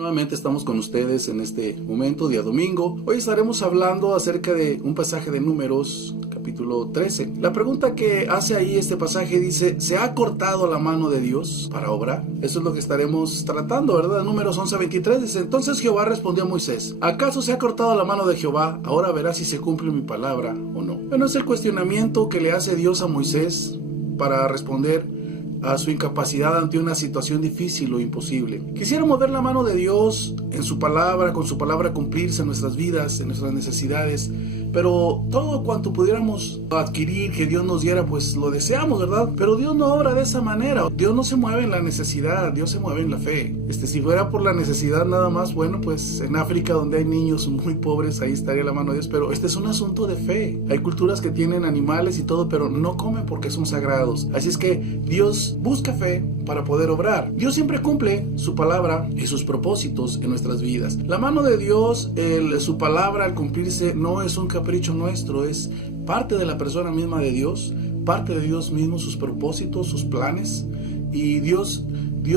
Nuevamente estamos con ustedes en este momento, día domingo. Hoy estaremos hablando acerca de un pasaje de Números, capítulo 13. La pregunta que hace ahí este pasaje dice: ¿se ha cortado la mano de Dios para obrar? Eso es lo que estaremos tratando, ¿verdad? Números 11:23 dice: entonces Jehová respondió a Moisés: ¿acaso se ha cortado la mano de Jehová? Ahora verás si se cumple mi palabra o no. Bueno, es el cuestionamiento que le hace Dios a Moisés para responder a su incapacidad ante una situación difícil o imposible. Quisiéramos ver la mano de Dios en su palabra, con su palabra cumplirse en nuestras vidas, en nuestras necesidades, pero todo cuanto pudiéramos adquirir que Dios nos diera, pues lo deseamos, ¿verdad? Pero Dios no obra de esa manera. Dios no se mueve en la necesidad, Dios se mueve en la fe. Si fuera por la necesidad nada más, bueno, pues en África, donde hay niños muy pobres, ahí estaría la mano de Dios, pero este es un asunto de fe. Hay culturas que tienen animales y todo, pero no comen porque son sagrados. Así es que Dios busca fe para poder obrar. Dios siempre cumple su palabra y sus propósitos en nuestras vidas. La mano de Dios, su palabra al cumplirse, no es un capricho nuestro, es parte de la persona misma de Dios, parte de Dios mismo, sus propósitos, sus planes. Y Dios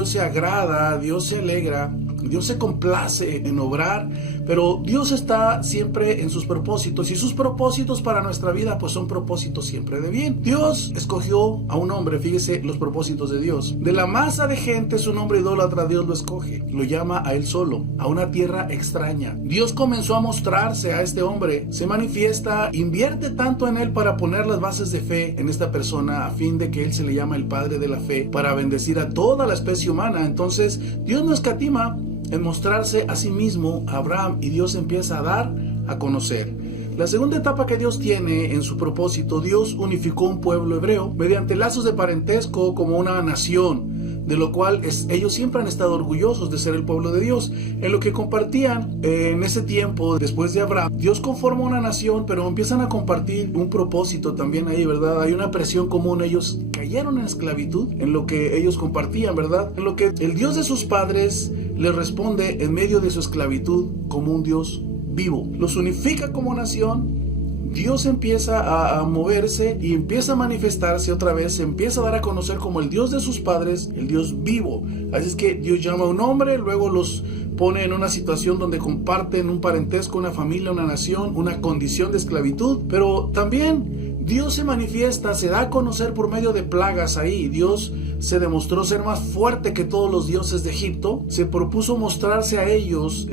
se agrada, Dios se alegra, Dios se complace en obrar, pero Dios está siempre en sus propósitos, y sus propósitos para nuestra vida pues son propósitos siempre de bien. Dios escogió a un hombre, fíjese los propósitos de Dios. De la masa de gente, su nombre idólatra, Dios lo escoge, lo llama a él solo, a una tierra extraña. Dios comenzó a mostrarse a este hombre, se manifiesta, invierte tanto en él para poner las bases de fe en esta persona, a fin de que él se le llama el padre de la fe, para bendecir a toda la especie humana. Entonces Dios no escatima en mostrarse a sí mismo a Abraham, y Dios empieza a dar a conocer. La segunda etapa que Dios tiene en su propósito: Dios unificó un pueblo hebreo mediante lazos de parentesco como una nación, de lo cual ellos siempre han estado orgullosos de ser el pueblo de Dios. En lo que compartían en ese tiempo, después de Abraham, Dios conforma una nación, pero empiezan a compartir un propósito también ahí, ¿verdad? Hay una presión común. Ellos cayeron en esclavitud en lo que ellos compartían, ¿verdad? En lo que el Dios de sus padres les responde en medio de su esclavitud como un Dios vivo. Los unifica como nación. Dios empieza a moverse y empieza a manifestarse otra vez, se empieza a dar a conocer como el Dios de sus padres, el Dios vivo. Así es que Dios llama a un hombre, luego los pone en una situación donde comparten un parentesco, una familia, una nación, una condición de esclavitud, pero también Dios se manifiesta, se da a conocer por medio de plagas ahí. Dios se demostró ser más fuerte que todos los dioses de Egipto, se propuso mostrarse a ellos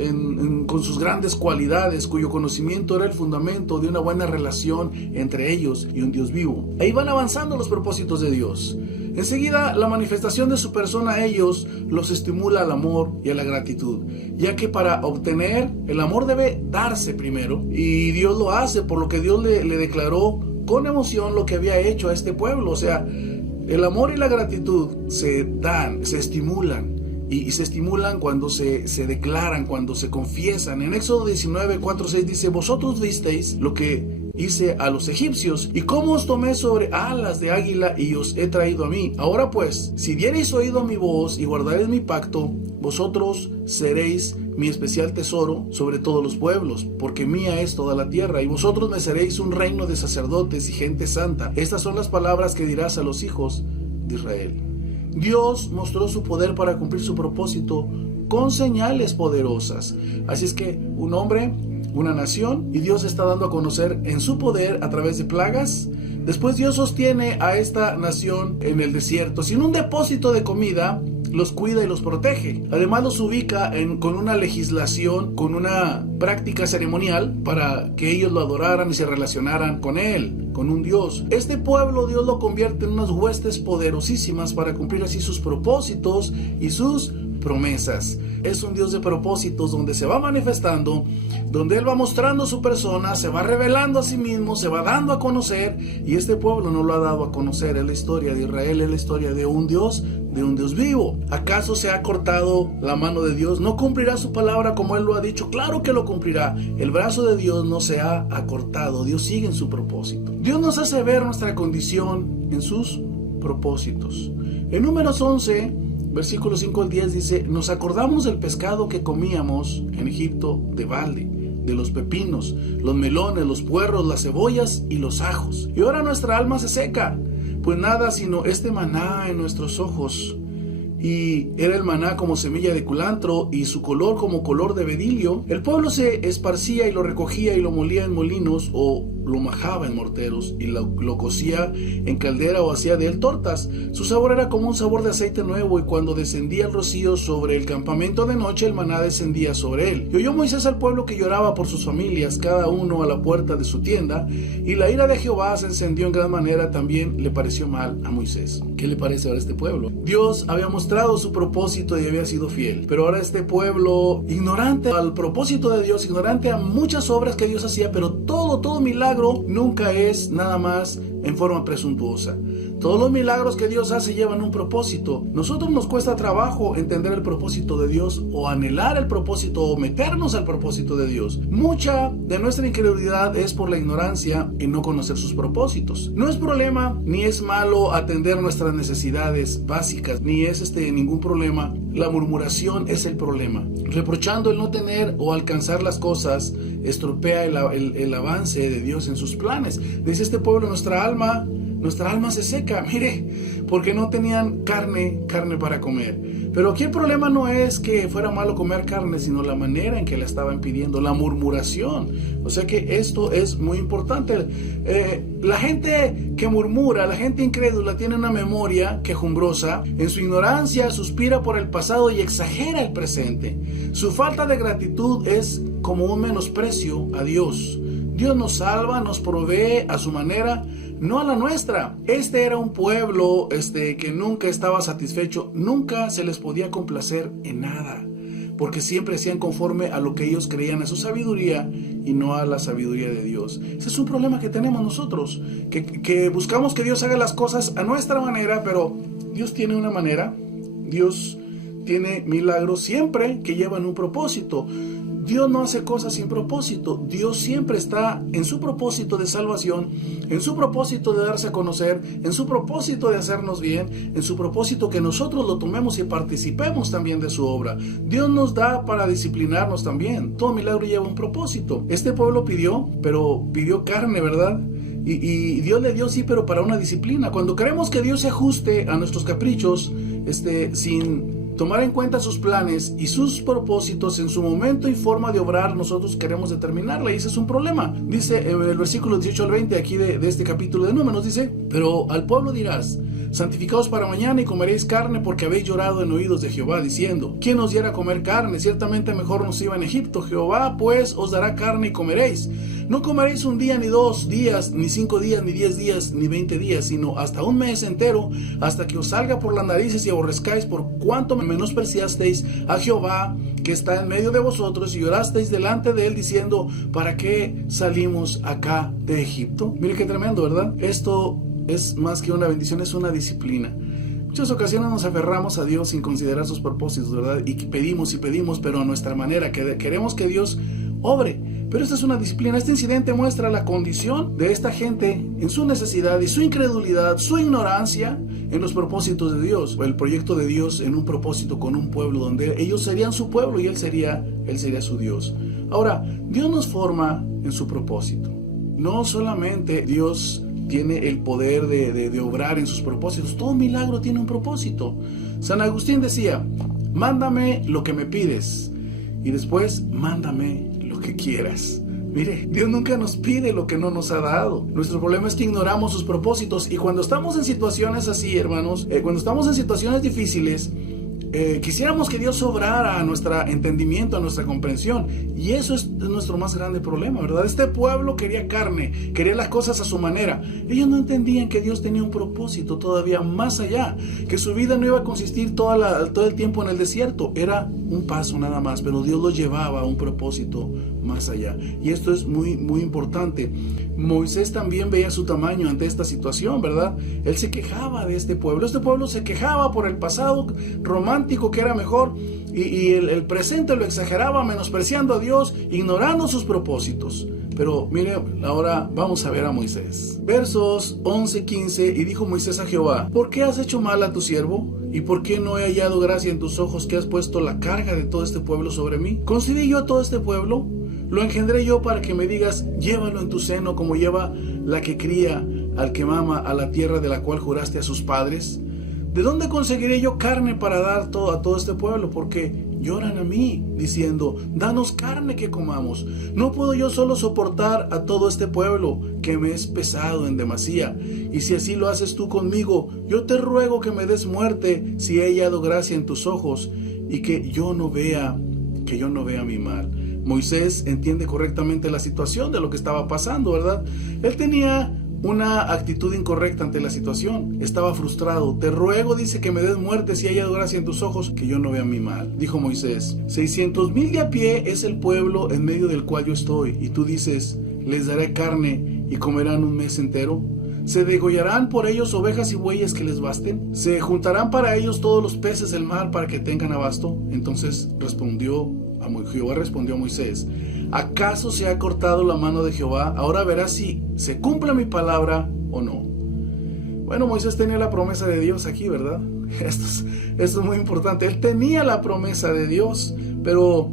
con sus grandes cualidades, cuyo conocimiento era el fundamento de una buena relación entre ellos y un Dios vivo. Ahí van avanzando los propósitos de Dios. Enseguida, la manifestación de su persona a ellos los estimula al amor y a la gratitud, ya que para obtener el amor debe darse primero, y Dios lo hace, por lo que Dios le declaró con emoción lo que había hecho a este pueblo. O sea, el amor y la gratitud se dan, se estimulan, y se estimulan cuando se declaran, cuando se confiesan. En Éxodo 19, 4, 6 dice: vosotros visteis lo que hice a los egipcios, y cómo os tomé sobre alas de águila y os he traído a mí. Ahora pues, si diereis oído a mi voz y guardareis mi pacto, vosotros seréis mi especial tesoro sobre todos los pueblos, porque mía es toda la tierra, y vosotros me seréis un reino de sacerdotes y gente santa. Estas son las palabras que dirás a los hijos de Israel. Dios mostró su poder para cumplir su propósito con señales poderosas. Así es que un hombre, una nación, y Dios está dando a conocer en su poder a través de plagas. Después Dios sostiene a esta nación en el desierto sin un depósito de comida, los cuida y los protege. Además los ubica con una legislación, con una práctica ceremonial para que ellos lo adoraran y se relacionaran con él, con un Dios. Este pueblo Dios lo convierte en unas huestes poderosísimas para cumplir así sus propósitos y sus promesas. Es un Dios de propósitos, donde se va manifestando, donde Él va mostrando su persona, se va revelando a sí mismo, se va dando a conocer, y este pueblo no lo ha dado a conocer. Es la historia de Israel, es la historia de un Dios vivo. ¿Acaso se ha cortado la mano de Dios? ¿No cumplirá su palabra como Él lo ha dicho? Claro que lo cumplirá. El brazo de Dios no se ha acortado. Dios sigue en su propósito. Dios nos hace ver nuestra condición en sus propósitos. En Números 11, versículos 5 al 10 dice: nos acordamos del pescado que comíamos en Egipto de balde, de los pepinos, los melones, los puerros, las cebollas y los ajos. Y ahora nuestra alma se seca, pues nada sino este maná en nuestros ojos. y era el maná como semilla de culantro y su color como color de bedilio. El pueblo se esparcía y lo recogía y lo molía en molinos o lo majaba en morteros y lo cocía en caldera o hacía de él tortas. Su sabor era como un sabor de aceite nuevo, y cuando descendía el rocío sobre el campamento de noche, el maná descendía sobre él. Y oyó Moisés al pueblo que lloraba por sus familias, cada uno a la puerta de su tienda, y la ira de Jehová se encendió en gran manera. También le pareció mal a Moisés. ¿Qué le parece ahora a este pueblo? Dios había mostrado su propósito y había sido fiel, pero ahora este pueblo, ignorante al propósito de Dios, ignorante a muchas obras que Dios hacía, pero todo milagro nunca es nada más en forma presuntuosa. Todos los milagros que Dios hace llevan un propósito. Nosotros nos cuesta trabajo entender el propósito de Dios, o anhelar el propósito, o meternos al propósito de Dios. Mucha de nuestra incredulidad es por la ignorancia en no conocer sus propósitos. No es problema ni es malo atender nuestras necesidades básicas, ni es ningún problema. La murmuración es el problema. Reprochando el no tener o alcanzar las cosas estropea el avance de Dios en sus planes. Dice este pueblo: nuestra alma se seca, mire, porque no tenían carne para comer. Pero aquí el problema no es que fuera malo comer carne, sino la manera en que la estaban pidiendo, la murmuración. O sea que esto es muy importante. La gente que murmura, la gente incrédula, tiene una memoria quejumbrosa. En su ignorancia suspira por el pasado y exagera el presente. Su falta de gratitud es como un menosprecio a Dios. Dios nos salva, nos provee a su manera, no a la nuestra. Este era un pueblo que nunca estaba satisfecho, nunca se les podía complacer en nada, porque siempre hacían conforme a lo que ellos creían, a su sabiduría y no a la sabiduría de Dios. Ese es un problema que tenemos nosotros, que buscamos que Dios haga las cosas a nuestra manera, pero Dios tiene una manera. Dios tiene milagros siempre que llevan un propósito. Dios no hace cosas sin propósito. Dios siempre está en su propósito de salvación, en su propósito de darse a conocer, en su propósito de hacernos bien, en su propósito que nosotros lo tomemos y participemos también de su obra. Dios nos da para disciplinarnos también. Todo milagro lleva un propósito. Este pueblo pidió carne, ¿verdad? Y Dios le dio, sí, pero para una disciplina. Cuando queremos que Dios se ajuste a nuestros caprichos, sin tomar en cuenta sus planes y sus propósitos en su momento y forma de obrar, nosotros queremos determinarla, y ese es un problema. Dice en el versículo 18 al 20 aquí de este capítulo de Números, dice: pero al pueblo dirás: santificaos para mañana y comeréis carne, porque habéis llorado en oídos de Jehová, diciendo: ¿quién nos diera a comer carne? Ciertamente mejor nos iba en Egipto. Jehová pues os dará carne y comeréis. No comeréis un día, ni 2 días, ni 5 días, ni 10 días, ni 20 días, sino hasta un mes entero, hasta que os salga por las narices y aborrezcáis, por cuanto menospreciasteis a Jehová que está en medio de vosotros, y llorasteis delante de él, diciendo: ¿para qué salimos acá de Egipto? Mire qué tremendo, ¿verdad? Esto es más que una bendición, es una disciplina. Muchas ocasiones nos aferramos a Dios sin considerar sus propósitos, ¿verdad? Y pedimos, pero a nuestra manera, que queremos que Dios obre. Pero esta es una disciplina. Este incidente muestra la condición de esta gente en su necesidad y su incredulidad, su ignorancia en los propósitos de Dios, o el proyecto de Dios en un propósito con un pueblo donde ellos serían su pueblo y Él sería su Dios. Ahora, Dios nos forma en su propósito. No solamente Dios tiene el poder de obrar en sus propósitos, todo milagro tiene un propósito. San Agustín decía: mándame lo que me pides, y después mándame lo que quieras. Mire, Dios nunca nos pide lo que no nos ha dado. Nuestro problema es que ignoramos sus propósitos, y cuando estamos en situaciones así, hermanos, cuando estamos en situaciones difíciles, quisiéramos que Dios obrara a nuestro entendimiento, a nuestra comprensión, y eso es nuestro más grande problema, ¿verdad? Este pueblo quería carne, quería las cosas a su manera. Ellos no entendían que Dios tenía un propósito todavía más allá, que su vida no iba a consistir todo el tiempo en el desierto, era un paso nada más, pero Dios los llevaba a un propósito más allá, y esto es muy, muy importante. Moisés también veía su tamaño ante esta situación, ¿verdad? Él se quejaba de este pueblo se quejaba por el pasado romántico que era mejor, y el presente lo exageraba, menospreciando a Dios, ignorando sus propósitos. Pero mire, ahora vamos a ver a Moisés. Versos 11-15, y dijo Moisés a Jehová: ¿por qué has hecho mal a tu siervo? ¿Y por qué no he hallado gracia en tus ojos, que has puesto la carga de todo este pueblo sobre mí? ¿Concedí yo a todo este pueblo? ¿Lo engendré yo para que me digas: llévalo en tu seno, como lleva la que cría al que mama a la tierra de la cual juraste a sus padres? ¿de dónde conseguiré yo carne para dar a todo este pueblo? Porque lloran a mí, diciendo, danos carne que comamos. No puedo yo solo soportar a todo este pueblo, que me es pesado en demasía. Y si así lo haces tú conmigo, yo te ruego que me des muerte, si he hallado gracia en tus ojos, y que yo no vea mi mal. Moisés entiende correctamente la situación de lo que estaba pasando, ¿verdad? Él tenía una actitud incorrecta ante la situación. Estaba frustrado. Te ruego, dice, que me des muerte si hay hallado gracia en tus ojos, que yo no vea mi mal. Dijo Moisés, 600,000 de a pie es el pueblo en medio del cual yo estoy. Y tú dices, les daré carne y comerán un mes entero. ¿Se degollarán por ellos ovejas y bueyes que les basten? ¿Se juntarán para ellos todos los peces del mar para que tengan abasto? Entonces Jehová respondió a Moisés, ¿acaso se ha cortado la mano de Jehová? Ahora verás si se cumple mi palabra o no. Bueno, Moisés tenía la promesa de Dios aquí, ¿verdad? Esto es muy importante. Él tenía la promesa de Dios, pero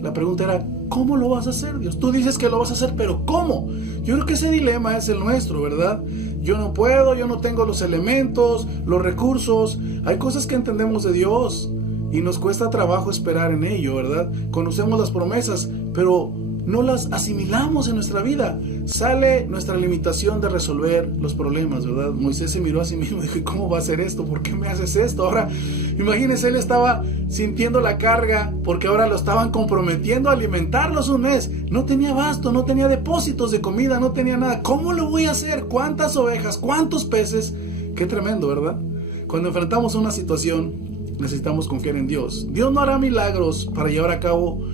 la pregunta era, ¿cómo lo vas a hacer, Dios? Tú dices que lo vas a hacer, pero ¿cómo? Yo creo que ese dilema es el nuestro, ¿verdad? Yo no puedo, yo no tengo los elementos, los recursos. Hay cosas que entendemos de Dios y nos cuesta trabajo esperar en ello, ¿verdad? Conocemos las promesas, pero no las asimilamos en nuestra vida. Sale nuestra limitación de resolver los problemas, ¿verdad? Moisés se miró a sí mismo y dijo, ¿cómo va a ser esto? ¿Por qué me haces esto? Ahora, imagínense, él estaba sintiendo la carga porque ahora lo estaban comprometiendo a alimentarlos un mes. No tenía abasto, no tenía depósitos de comida, no tenía nada. ¿Cómo lo voy a hacer? ¿Cuántas ovejas? ¿Cuántos peces? Qué tremendo, ¿verdad? Cuando enfrentamos una situación, necesitamos confiar en Dios. Dios no hará milagros para llevar a cabo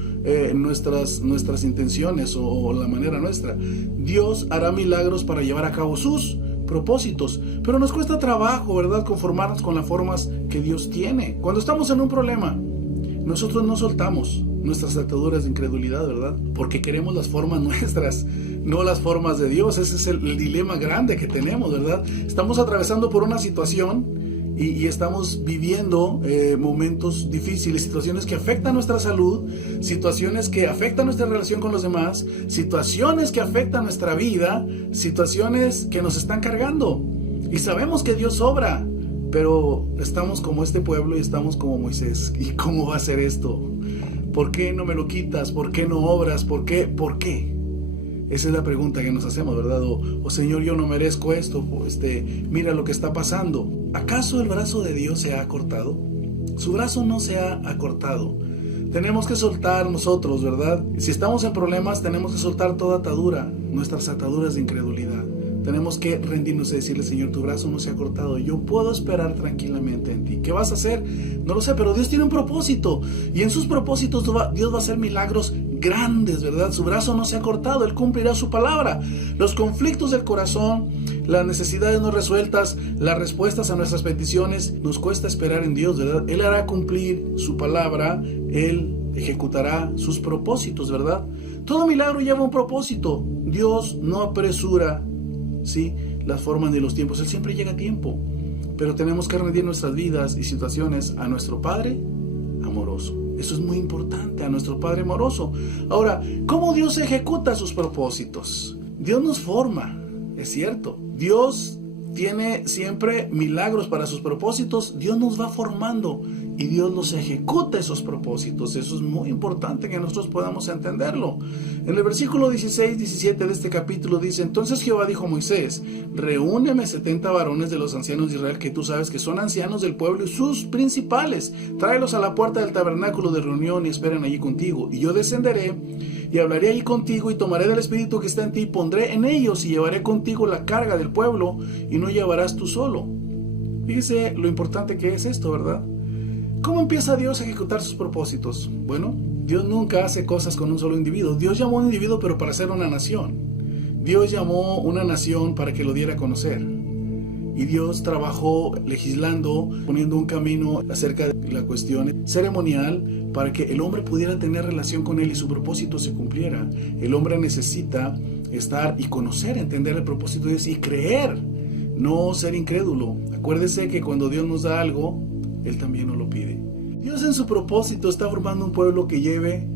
nuestras intenciones o la manera nuestra. Dios hará milagros para llevar a cabo sus propósitos, pero nos cuesta trabajo, ¿verdad?, conformarnos con las formas que Dios tiene. Cuando estamos en un problema, nosotros no soltamos nuestras ataduras de incredulidad, ¿verdad? Porque queremos las formas nuestras, no las formas de Dios. Ese es el dilema grande que tenemos, ¿verdad? Estamos atravesando por una situación y estamos viviendo momentos difíciles, situaciones que afectan nuestra salud, situaciones que afectan nuestra relación con los demás, situaciones que afectan nuestra vida, situaciones que nos están cargando. Y sabemos que Dios obra, pero estamos como este pueblo y estamos como Moisés. ¿Y cómo va a ser esto? ¿Por qué no me lo quitas? ¿Por qué no obras? ¿Por qué? ¿Por qué? Esa es la pregunta que nos hacemos, ¿verdad? O Señor, yo no merezco esto, mira lo que está pasando. ¿Acaso el brazo de Dios se ha acortado? Su brazo no se ha acortado. Tenemos que soltar nosotros, ¿verdad? Si estamos en problemas, tenemos que soltar toda atadura, nuestras ataduras de incredulidad. Tenemos que rendirnos y decirle, Señor, tu brazo no se ha cortado. Yo puedo esperar tranquilamente en ti. ¿Qué vas a hacer? No lo sé, pero Dios tiene un propósito. Y en sus propósitos Dios va a hacer milagros grandes, ¿verdad? Su brazo no se ha cortado. Él cumplirá su palabra. Los conflictos del corazón, las necesidades no resueltas, las respuestas a nuestras peticiones, nos cuesta esperar en Dios, ¿verdad? Él hará cumplir su palabra. Él ejecutará sus propósitos, ¿verdad? Todo milagro lleva un propósito. Dios no apresura, ¿sí?, las formas ni los tiempos. Él siempre llega a tiempo, pero tenemos que rendir nuestras vidas y situaciones a nuestro Padre amoroso. Eso es muy importante, a nuestro Padre amoroso. Ahora, ¿cómo Dios ejecuta sus propósitos? Dios nos forma, es cierto. Dios tiene siempre milagros para sus propósitos. Dios nos va formando y Dios los ejecuta esos propósitos. Eso es muy importante que nosotros podamos entenderlo. En el versículo 16, 17 de este capítulo dice, entonces Jehová dijo a Moisés, reúneme 70 varones de los ancianos de Israel, que tú sabes que son ancianos del pueblo y sus principales. Tráelos a la puerta del tabernáculo de reunión y esperen allí contigo. Y yo descenderé y hablaré allí contigo y tomaré del espíritu que está en ti y pondré en ellos y llevaré contigo la carga del pueblo y no llevarás tú solo. Fíjese lo importante que es esto, ¿verdad? ¿Cómo empieza Dios a ejecutar sus propósitos? Bueno, Dios nunca hace cosas con un solo individuo. Dios llamó a un individuo pero para hacer una nación. Dios llamó una nación para que lo diera a conocer. Y Dios trabajó legislando, poniendo un camino acerca de la cuestión ceremonial para que el hombre pudiera tener relación con Él y su propósito se cumpliera. El hombre necesita estar y conocer, entender el propósito de Dios y creer, no ser incrédulo. Acuérdese que cuando Dios nos da algo, Él también nos lo pide. Dios en su propósito está formando un pueblo que lleve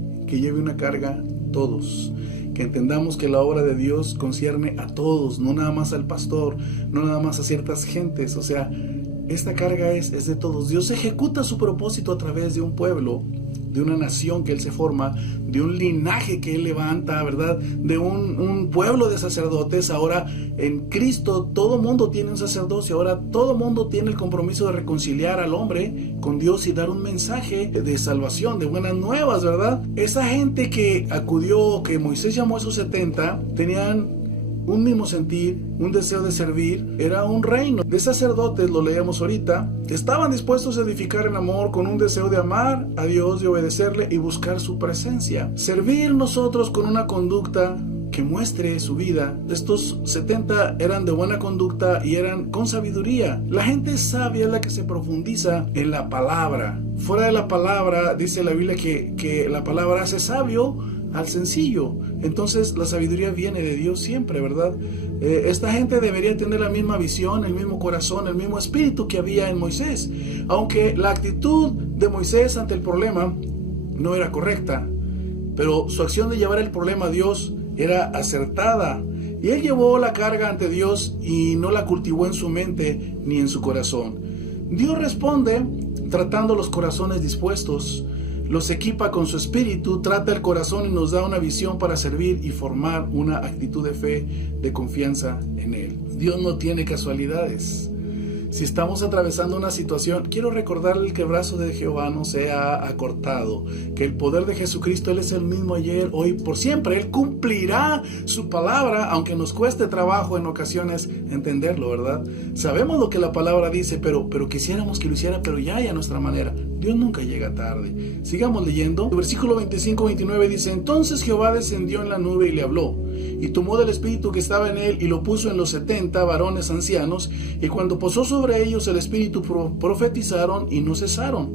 una carga todos. Que entendamos que la obra de Dios concierne a todos, no nada más al pastor, no nada más a ciertas gentes. O sea, esta carga es de todos. Dios ejecuta su propósito a través de un pueblo, de una nación que Él se forma, de un linaje que Él levanta, ¿verdad? De un pueblo de sacerdotes. Ahora en Cristo todo mundo tiene un sacerdocio. Ahora todo mundo tiene el compromiso de reconciliar al hombre con Dios y dar un mensaje de salvación, de buenas nuevas, ¿verdad? Esa gente que acudió, que Moisés llamó a esos 70, tenían un mismo sentir, un deseo de servir. Era un reino de sacerdotes, lo leíamos ahorita, que estaban dispuestos a edificar en amor, con un deseo de amar a Dios, de obedecerle y buscar su presencia. Servir nosotros con una conducta que muestre su vida. Estos 70 eran de buena conducta y eran con sabiduría. La gente sabia es la que se profundiza en la palabra. Fuera de la palabra, dice la Biblia que la palabra hace sabio al sencillo. Entonces la sabiduría viene de Dios siempre, ¿verdad? Esta gente debería tener la misma visión, el mismo corazón, el mismo espíritu que había en Moisés. Aunque la actitud de Moisés ante el problema no era correcta, pero su acción de llevar el problema a Dios era acertada. Y él llevó la carga ante Dios y no la cultivó en su mente ni en su corazón. Dios responde tratando los corazones dispuestos. Los equipa con su espíritu, trata el corazón y nos da una visión para servir y formar una actitud de fe, de confianza en Él. Dios no tiene casualidades. Si estamos atravesando una situación, quiero recordarle que el brazo de Jehová no se ha acortado, que el poder de Jesucristo, Él es el mismo ayer, hoy, por siempre. Él cumplirá su palabra, aunque nos cueste trabajo en ocasiones entenderlo, ¿verdad? Sabemos lo que la palabra dice, pero quisiéramos que lo hiciera, pero ya a nuestra manera. Dios nunca llega tarde. Sigamos leyendo. El versículo 25-29 dice: Entonces Jehová descendió en la nube y le habló, y tomó del espíritu que estaba en él y lo puso en los 70 varones ancianos, y cuando posó sobre ellos el espíritu profetizaron y no cesaron.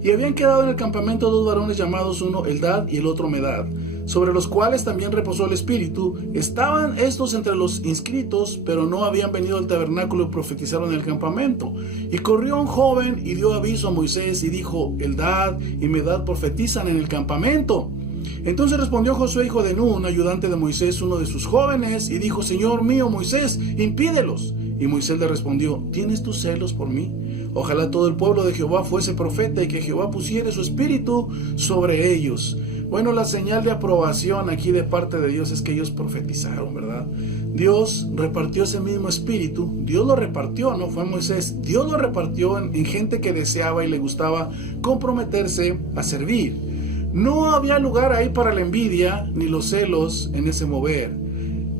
Y habían quedado en el campamento 2 varones llamados, uno Eldad y el otro Medad, sobre los cuales también reposó el espíritu. Estaban estos entre los inscritos, pero no habían venido al tabernáculo y profetizaron en el campamento. Y corrió un joven y dio aviso a Moisés y dijo: Eldad y Medad profetizan en el campamento. Entonces respondió Josué, hijo de Nun, ayudante de Moisés, uno de sus jóvenes, y dijo: Señor mío Moisés, impídelos. Y Moisés le respondió: ¿Tienes tú celos por mí? Ojalá todo el pueblo de Jehová fuese profeta y que Jehová pusiere su espíritu sobre ellos. Bueno, la señal de aprobación aquí de parte de Dios es que ellos profetizaron, ¿verdad? Dios repartió ese mismo espíritu. Dios lo repartió, no fue Moisés. Dios lo repartió en gente que deseaba y le gustaba comprometerse a servir. No había lugar ahí para la envidia ni los celos en ese mover.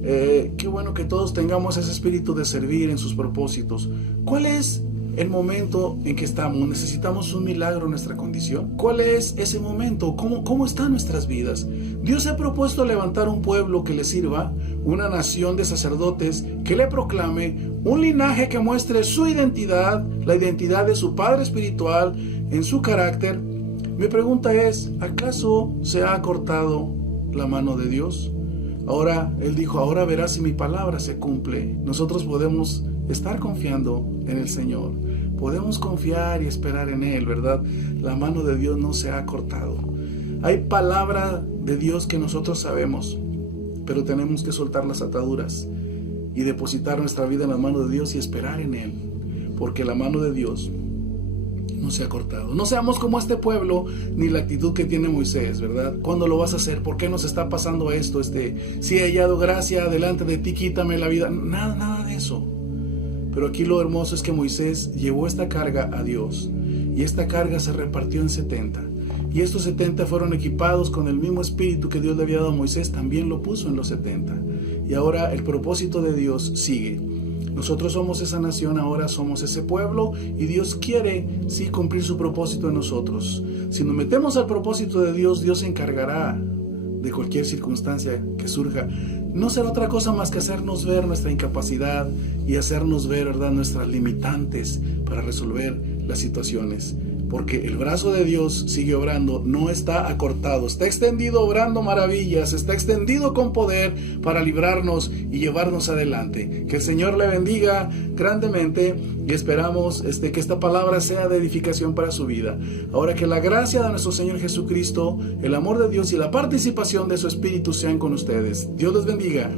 Qué bueno que todos tengamos ese espíritu de servir en sus propósitos. ¿Cuál es el momento en que estamos? ¿Necesitamos un milagro en nuestra condición? ¿Cuál es ese momento? ¿Cómo están nuestras vidas? Dios se ha propuesto levantar un pueblo que le sirva, una nación de sacerdotes que le proclame, un linaje que muestre su identidad, la identidad de su Padre espiritual, en su carácter. Mi pregunta es: ¿acaso se ha acortado la mano de Dios? Ahora, Él dijo: ahora verás si mi palabra se cumple. Nosotros podemos estar confiando en el Señor. Podemos confiar y esperar en Él, ¿verdad? La mano de Dios no se ha cortado. Hay palabra de Dios que nosotros sabemos, pero tenemos que soltar las ataduras y depositar nuestra vida en la mano de Dios y esperar en Él, porque la mano de Dios no se ha cortado. No seamos como este pueblo, ni la actitud que tiene Moisés, ¿verdad? ¿Cuándo lo vas a hacer? ¿Por qué nos está pasando esto? Si he hallado gracia delante de ti, quítame la vida. Nada de eso. Pero aquí lo hermoso es que Moisés llevó esta carga a Dios, y esta carga se repartió en 70. Y estos 70 fueron equipados con el mismo espíritu que Dios le había dado a Moisés, también lo puso en los 70. Y ahora el propósito de Dios sigue. Nosotros somos esa nación, ahora somos ese pueblo, y Dios quiere, sí, cumplir su propósito en nosotros. Si nos metemos al propósito de Dios, Dios se encargará de cualquier circunstancia que surja. No será otra cosa más que hacernos ver nuestra incapacidad y hacernos ver, ¿verdad?, nuestras limitantes para resolver las situaciones. Porque el brazo de Dios sigue obrando, no está acortado, está extendido obrando maravillas, está extendido con poder para librarnos y llevarnos adelante. Que el Señor le bendiga grandemente y esperamos que esta palabra sea de edificación para su vida. Ahora que la gracia de nuestro Señor Jesucristo, el amor de Dios y la participación de su Espíritu sean con ustedes. Dios les bendiga.